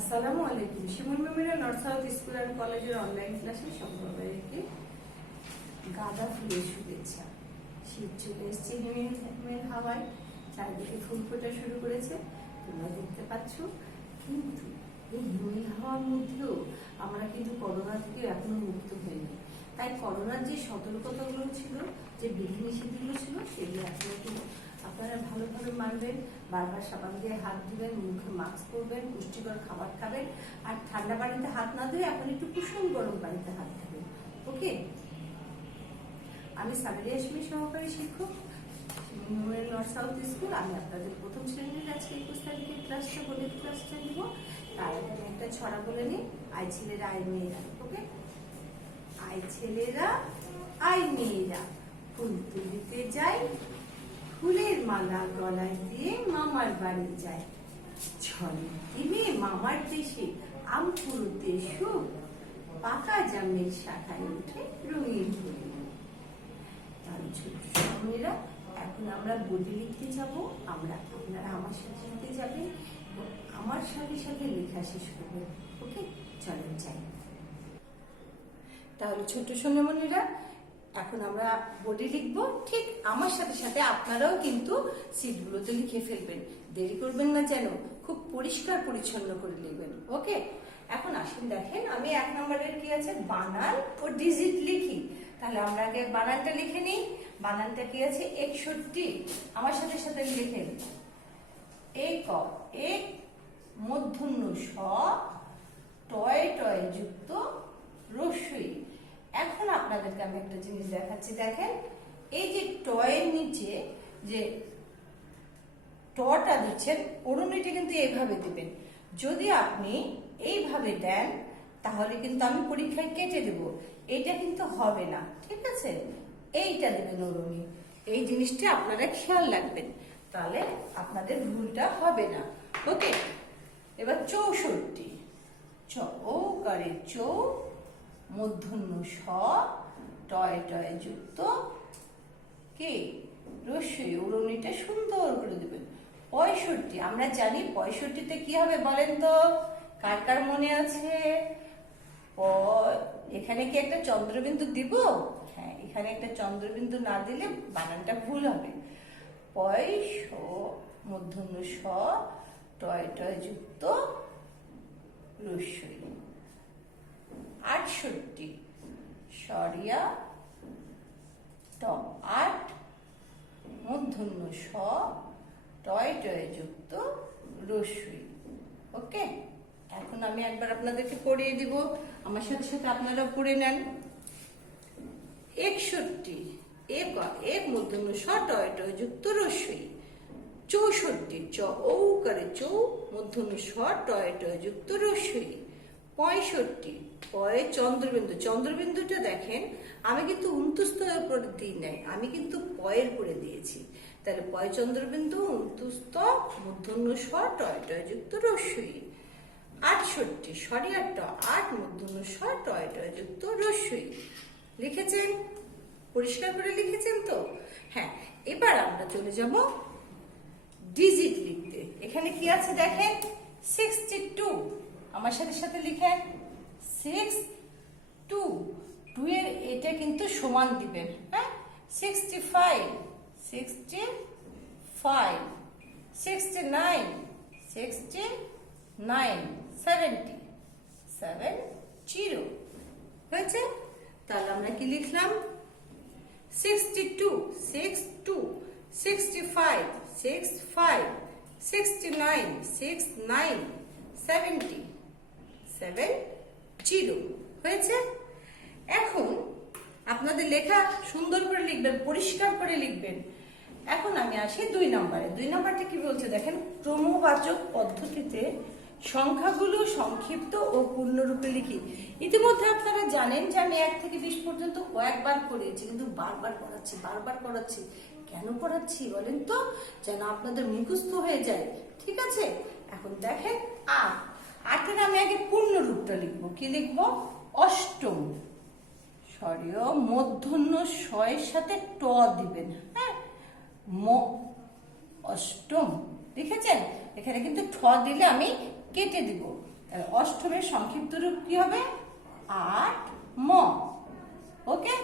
আসসালামু আলাইকুম। Shimul memorial north south school and কলেজের অনলাইন ক্লাসে সবাইকে গাঁদা ফুলের শুভেচ্ছা। শীত চলে এসছে, হিমেল হাওয়ায় চারিদিকে ফুল ফোটা শুরু করেছে, তোমরা দেখতে পাচ্ছ। কিন্তু এই হিমেল হাওয়ার মধ্যেও আমরা কিন্তু করোনা থেকে এখনো মুক্ত হইনি। তাই করোনার যে সতর্কতাগুলো ছিল, যে বিধিনিষেধগুলো ছিল, সেগুলো এখনো কিন্তু আপনারা ভালোভাবে মানবেন। বারবার সাবান দিয়ে হাত ধুবেন, মুখে মাস্ক পরবেন, পুষ্টিকর খাবার খাবেন, আর ঠান্ডা পানিতে হাত না ধুয়ে এখন একটু কুসুম গরম পানিতে হাত ধুবেন। ওকে, আমি সাবিরা ইয়াসমিন, সহকারী শিক্ষক, নর্থ সাউথ স্কুল। আমি আপনাদের প্রথম শ্রেণীর আজকে 21 তারিখের ক্লাসটা গণিত ক্লাসটা দিব। তার আগে আমি একটা ছড়া বলে নিই। আই ছেলেরা আই মেয়েরা। ওকে, আই ছেলেরা আই মেয়েরা ফুল তুলিতে যাই, ফুলের মালা গলায় দিয়ে মামার বাড়ি যায়। ছড়ে দিবে মামার দেশে আম কুড়োতে সুখ, পাকা জামের শাখায় উঠে রঙিন ফুল। তাহলে ছোট মেয়েরা, এখন আমরা বডি লিখতে যাব। আপনারা আমার সাথে সাথে যাবেন এবং আমার সাথে সাথে লেখা শেষ করবেন। ওকে, চলেন যাই। তাহলে ছোট সোনামণিরা, এখন আমরা বডি লিখবো। ঠিক আমার সাথে সাথে আপনারাও কিন্তু সিটগুলোতে লিখে ফেলবেন, দেরি করবেন না যেন, খুব পরিষ্কার পরিচ্ছন্ন করে লিখবেন। ওকে, এখন আসুন দেখেন, আমি 1 নম্বরের কি আছে, বানান ও ডিজিট লিখি। তাহলে আমরা আগে বানানটা লিখে নিই। বানানটা কি আছে, 61। আমার সাথে সাথে লিখেন, এক মূর্ধন্য স, টয় টয় যুক্ত রস্যই। এখন আপনাদেরকে আমি একটা জিনিস দেখাচ্ছি, দেখেন। এই যে টয়ের নিচে যে টটা দিচ্ছেন, ওড়নিটা কিন্তু এইভাবে দিবেন। যদি আপনি এইভাবে দেন তাহলে কিন্তু আমি পরীক্ষায় কেটে দেব, এটা কিন্তু হবে না। ঠিক আছে, এইটা দেবেন ওড়নি। এই জিনিসটা আপনারা খেয়াল রাখবেন, তাহলে আপনাদের ভুলটা হবে না। ওকে, এবার 64। চ ও করে চৌ, মূর্ধন্য স, টয় টয় যুক্ত কে রস্যই, ওড়নিটা সুন্দর করে দেবেন। 65, আমরা জানি 65তে কি হবে বলেন তো, কার কার মনে আছে? এখানে কি একটা চন্দ্রবিন্দু দিব? হ্যাঁ, এখানে একটা চন্দ্রবিন্দু না দিলে বানানটা ভুল হবে। মূর্ধন্য স, টয় টয় যুক্ত রস্যই। 68, সরিয়া ট, 8 মূর্ধন্য স, টয় টয় যুক্ত রস্যই। ওকে, এখন আমি একবার আপনাদেরকে পড়িয়ে দিব, আমার সাথে সাথে আপনারা পড়ে নেন। 61, এক মূর্ধন্য স, টয় টয় যুক্ত রস্যই। 64, চ ও করে চৌ, মূর্ধন্য স, টয় টয় যুক্ত রস্যই। 65, পয়ে চন্দ্রবিন্দু। চন্দ্রবিন্দুটা দেখেন, আমি কিন্তু 29 উপরে দিই নাই, আমি কিন্তু পয়ের করে দিয়েছি। তাহলে পয় চন্দ্রবিন্দু, 29, মূর্ধন্য স, টয় টয় যুক্ত রস্যই। 68, সরিয়া ট, 8 মূর্ধন্য স, টয় টয় যুক্ত রস্যই। লিখেছেন? পরিষ্কার করে লিখেছেন তো? হ্যাঁ, এবার আমরা চলে যাব ডিজিট লিখতে। এখানে কি আছে দেখেন, 62। আমার সাথে সাথে লিখেন 62। 2 এর এটা কিন্তু সমান দিবেন। হ্যাঁ, 65, 69, 70 হয়েছে। তাহলে আমরা কি লিখলাম, 62, 65, 69, 70 হয়েছে। এখন আপনাদের লেখা সুন্দর করে লিখবেন, পরিষ্কার করে লিখবেন। এখন আমি আসি 2 নম্বরে। 2 নম্বরটা কি বলছে দেখেন, ক্রমবাচক পদ্ধতিতে সংখ্যাগুলো সংক্ষিপ্ত ও পূর্ণরূপে লিখি। ইতিমধ্যে আপনারা জানেন যে আমি 1 থেকে 20 পর্যন্ত কয়েকবার করিয়েছি, কিন্তু বারবার করাচ্ছি। কেন করাচ্ছি বলেন তো? যেন আপনাদের মুখস্থ হয়ে যায়। ঠিক আছে, এখন দেখেন 8 আমি আগে পূর্ণরূপটা লিখবো। কি লিখবো? অষ্টম। সরিয় মূর্ধন্য স এর সাথে ট দিবেন। হ্যাঁ, অষ্টম লিখেছেন। এখানে কিন্তু ঠ দিলে আমি কেটে দিব। অষ্টমের সংক্ষিপ্ত রূপ কি হবে? 8 ম। ওকে,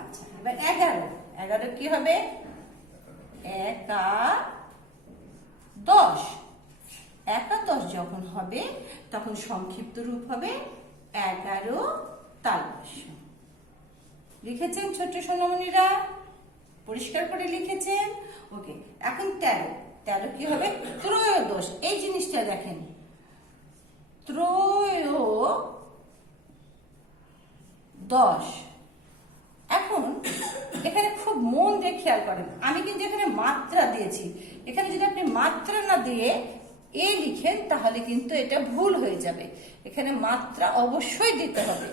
আচ্ছা এবার 11। 11 কি হবে? একাদশ। একাদশ যখন হবে তখন সংক্ষিপ্ত রূপ হবে 11 তালব্য। লিখেছেন ছোট্ট সোনামণিরা? পরিষ্কার করে লিখেছেন? ওকে, এখন 13। 13 কি হবে? ত্রয়োদশ। এই জিনিসটা দেখেন, ত্রয়োদশ। এখন এখানে খুব মন দিয়ে খেয়াল করেন, আমি কিন্তু এখানে মাত্রা দিয়েছি। এখানে যদি আপনি মাত্রা না দিয়ে এ লিখেন তাহলে কিন্তু এটা ভুল হয়ে যাবে। এখানে মাত্রা অবশ্যই দিতে হবে,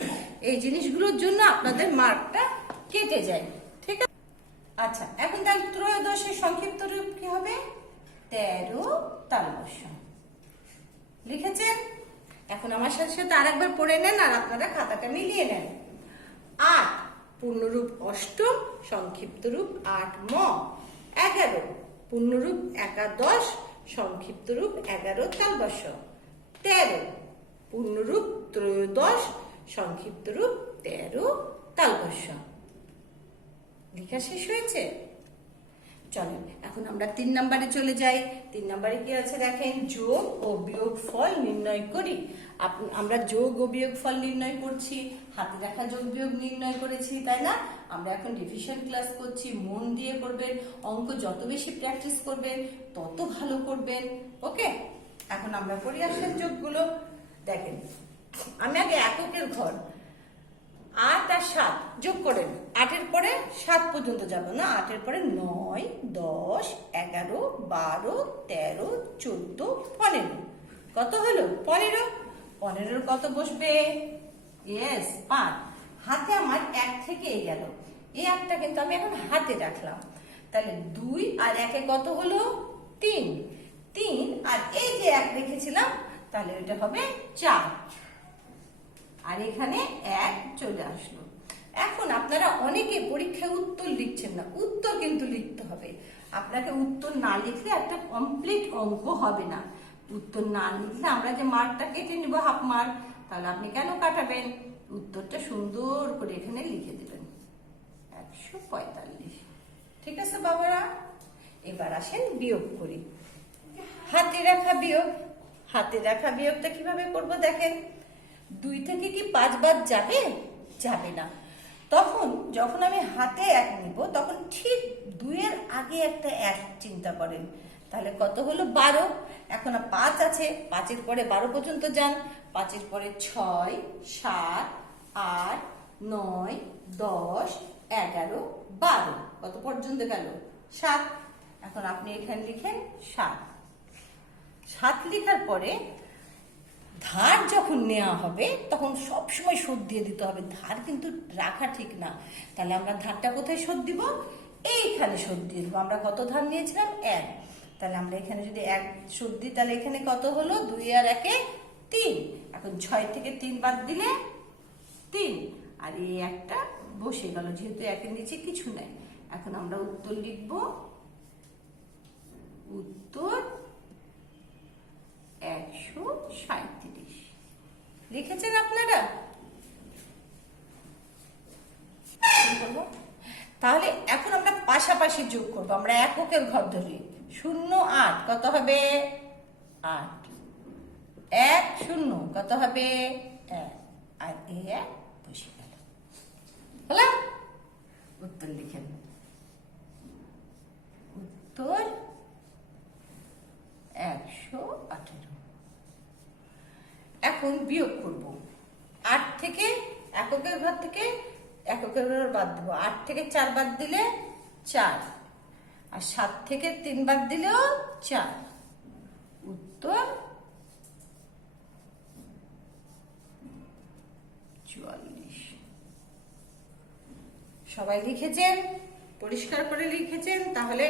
এই জিনিসগুলোর জন্য আপনাদের মার্কটা কেটে যায়। ঠিক আছে? আচ্ছা, এখন তাহলে ত্রয়োদশের সংক্ষিপ্ত রূপ কি হবে? 13 তালব্য। লিখেছেন? এখন আমার সাথে সাথে আরেকবার পড়ে নেন আর আপনারা খাতাটা মিলিয়ে নেন। 8 পূর্ণরূপ অষ্টম, সংক্ষিপ্ত রূপ 8 ম। 11 পূর্ণরূপ একাদশ, সংক্ষিপ্ত রূপ 11 তালব্য। 13 পূর্ণরূপ ত্রয়োদশ, সংক্ষিপ্ত রূপ 13 তালব্য। লেখা শেষ হয়েছে? চলেন এখন আমরা 3 নম্বরে চলে যাই। 3 নম্বরে কি আছে দেখেন, যোগ ও বিয়োগ ফল নির্ণয় করি। আমরা যোগ ও বিয়োগ ফল নির্ণয় করছি, হাতে দেখা যোগ বিয়োগ নির্ণয় করেছি, তাই না? আমরা এখন রিভিশন ক্লাস করছি, মন দিয়ে করবেন। অঙ্ক যত বেশি প্র্যাকটিস করবেন তত ভালো করবেন। ওকে, এখন আমরা করি আসেন যোগগুলো। দেখেন, আমি আগে এককের ঘর 8 আর 7 যোগ করেন। 8-এর পরে 7 পর্যন্ত যাব না, 8-এর পরে 9, 10, 11, 12, 13, 14, 15। কত হলো? 15। 15-এর কত বসবে? ইয়েস, 5। হাতে আমার 1 থেকে গেল, এই 1টা কিন্তু আমি এখন হাতে রাখলাম। তাহলে 2 আর 1-এ কত হলো? 3। 3 আর এই যে 1 রেখেছিলাম, তাহলে এটা হবে 4। আর এখানে 1 চলে আসলো। এখন আপনারা অনেকে পরীক্ষায় উত্তর লিখছেন না, উত্তর কিন্তু লিখতে হবে। আপনাকে উত্তর না লিখলে একটা কমপ্লিট অঙ্ক হবে না। উত্তর না লিখলে আমরা যে মার্কটা কেটে নিব হাফ মার্ক, তাহলে আপনি কেন কাটাবেন? উত্তরটা সুন্দর করে এখানে লিখে দেবেন, 145। ঠিক আছে বাবারা? এবার আসেন বিয়োগ করি। হাতে রাখা বিয়োগ। হাতে রাখা বিয়োগটা কিভাবে করব দেখেন। 2 থেকে কি 5 বাদ যাবে? যাবে না। তখন যখন আমি হাতে 1 নিব তখন ঠিক 2-এর আগে একটা 1 চিন্তা করেন, তাহলে কত হলো? 12। এখন 5 আছে, 5-এর পরে 12 পর্যন্ত যান। 5-এর পরে 6, 7, 8, 9, 10, 11, 12। কত পর্যন্ত গেল? 7। এখন আপনি এখানে লিখেন 7। 7 লেখার পরে ধার যখন নেওয়া হবে তখন সবসময় শোধ দিয়ে দিতে হবে, ধার কিন্তু রাখা ঠিক না। তাহলে আমরা ধারটা কোথায় শোধ দিব? এইখানে শোধ দিয়ে দেবো। আমরা কত ধার নিয়েছিলাম? 1। তাহলে আমরা এখানে যদি 1 শোধ দিই তাহলে এখানে কত হলো? 2 আর 1-এ 3। এখন 6 থেকে 3 বাদ দিলে 3, আর এই 1টা বসে গেল, যেহেতু 1-এর নিচে কিছু নাই। এখন আমরা উত্তর লিখব, উত্তর 137। লিখেছেন আপনারা? তাহলে এখন আমরা পাশাপাশি যোগ করবো। আমরা এককের ঘর ধরি। 0, 8 কত হবে? 8। 1, 0 কত হবে? 1। আর এই 1 বসে গেল। হলো? উত্তর লিখেন, উত্তর 118। এখন বিয়োগ করব। 8 থেকে এককের ঘর থেকে এককের ঘর বাদ দেবো। 8 থেকে 4 বাদ দিলে 4, আর 7 থেকে 3 বাদ দিলেও 4। উত্তর 44। সবাই লিখেছেন? পরিষ্কার করে লিখেছেন? তাহলে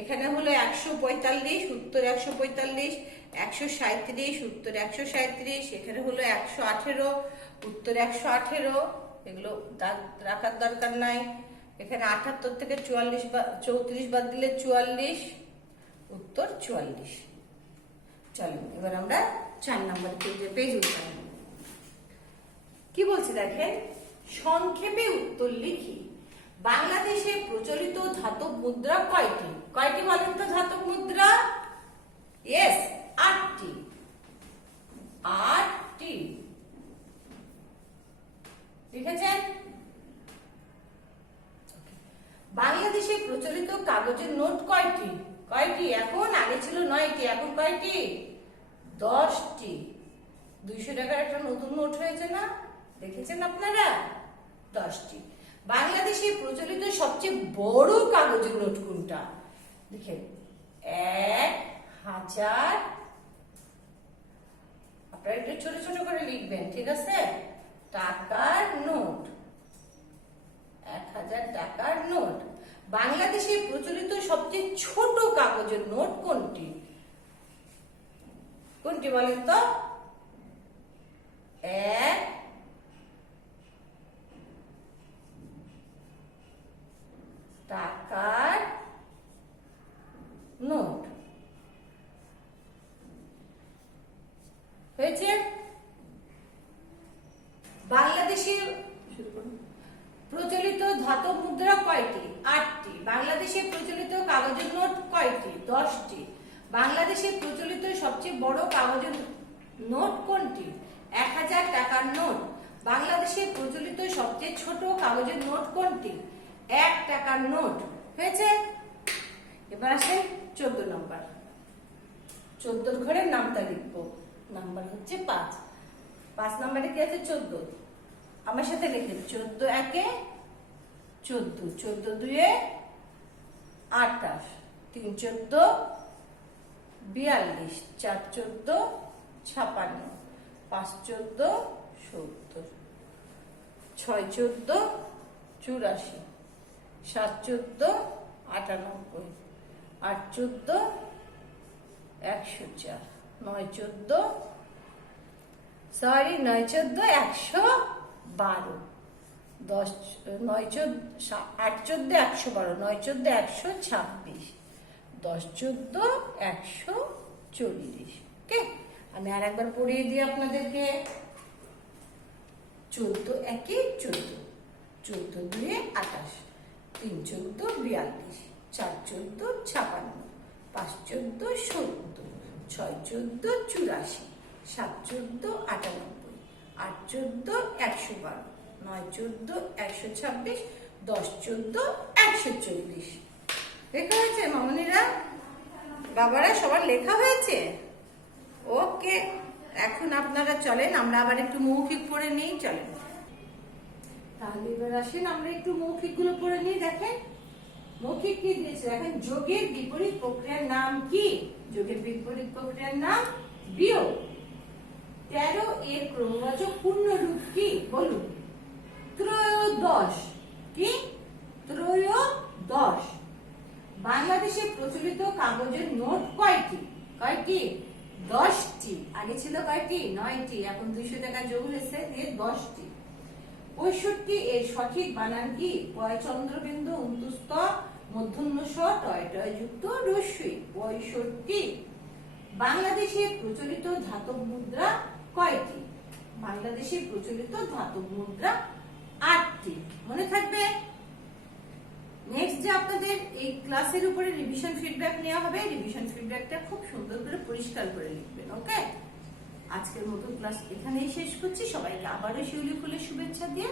এখানে হলো 145, উত্তর 145। 137, উত্তর 137। এখানে হলো 118, উত্তর 118। এগুলো রাখার দরকার নাই। এখানে 78 থেকে 34 বাদ দিলে 44, উত্তর 44। চলুন এবার আমরা 4 নম্বর পেজ উত্তর কি বলছে দেখেন, সংক্ষেপে উত্তর লিখি। বাংলাদেশে প্রচলিত ধাতব মুদ্রা কয়টি? কয়টি বলেন তো ধাতব মুদ্রা? ইয়েস, 8টি। 8টি লিখেছেন? বাংলাদেশে প্রচলিত কাগজের নোট কয়টি? কয়টি? এখন আগে ছিল 9টি, এখন কয়টি? 10টি। 200 টাকার একটা নতুন নোট হয়েছে না, দেখেছেন আপনারা? 10টি। বাংলাদেশে প্রচলিত সবচেয়ে বড় কাগজের নোট কোনটা? দেখেন, 1000। আপনারা একটু ছোট ছোট করে লিখবেন, ঠিক আছে? টাকার নোট, 1000 টাকার নোট। বাংলাদেশে প্রচলিত সবচেয়ে ছোট কাগজের নোট কোনটি? কোনটি বলেন তো? 1 টাকার নোট হয়েছে। বাংলাদেশের প্রচলিত ধাতব মুদ্রা কয়টি? 8টি। বাংলাদেশে প্রচলিত কাগজের নোট কয়টি? 10টি। বাংলাদেশে প্রচলিত সবচেয়ে বড় কাগজের নোট কোনটি? 1000 টাকার নোট। বাংলাদেশে প্রচলিত সবচেয়ে ছোট কাগজের নোট কোনটি? 1 টাকার নোট হয়েছে। এবার আসে 14 নম্বর। 14 ঘরের নামটা লিখবো, নাম্বার হচ্ছে 5। 5 নম্বরে কি আছে? 14। আমার সাথে লিখেন, 14 একে 14, 14 দুয়ে 28, 3 14 42, 4 14 56, 5 14 70, 6 14 84, 7 14 98, 8 14 104, 9 14 112, 10 9 14 8 14 112, 9 14 126, 10 14 140। ওকে, আমি আর একবার পড়িয়ে দিই আপনাদেরকে। 14 একে 14, 14 দুয়ে 28, 3 14 42, 4 14 56, 5 14 70, 6 14 84, 7 14 98, 8 14 112, 9 14 126, 10 14 140। লেখা হয়েছে মামনিরা? বাবারা সবার লেখা হয়েছে? ওকে, এখন আপনারা চলেন আমরা আবার একটু মৌখিক পড়ে নিই। চলেন তাহলে এবার আসেন আমরা একটু মৌখিক গুলো পড়ে নিই। দেখেন মৌখিক কি দিয়েছে, দেখেন যোগের বিপরীত প্রক্রিয়ার নাম কি? যোগের বিপরীত প্রক্রিয়ার নাম বিয়োগ। 13 এর ক্রমবাচক পূর্ণ রূপ কি? বলুন। ত্রয়োদশ। কি? ত্রয়োদশ। বাংলাদেশে প্রচলিত কাগজের নোট কয়টি? কয়টি? 10টি। আগে ছিল কয়টি? 9টি। এখন 200 টাকা যোগ হয়েছে, দিয়ে 10টি। 65 এর সঠিক বানান কি? পয় চন্দ্রবিন্দু অন্তুস্থ মূর্ধন্য ষ টয় টয় যুক্ত রস্যই। 65। বাংলাদেশে প্রচলিত ধাতব মুদ্রা কয়টি? বাংলাদেশে প্রচলিত ধাতব মুদ্রা 8টি। মনে থাকবে। নেক্সট যে আপনাদের এই ক্লাসের উপরে রিভিশন ফিডব্যাক নেওয়া হবে, রিভিশন ফিডব্যাকটা খুব সুন্দর করে পরিষ্কার করে লিখবেন। ওকে, আজকের মতো ক্লাস এখানেই শেষ করছি। সবাইকে আবারও শিউলি ফুলের শুভেচ্ছা দিয়ে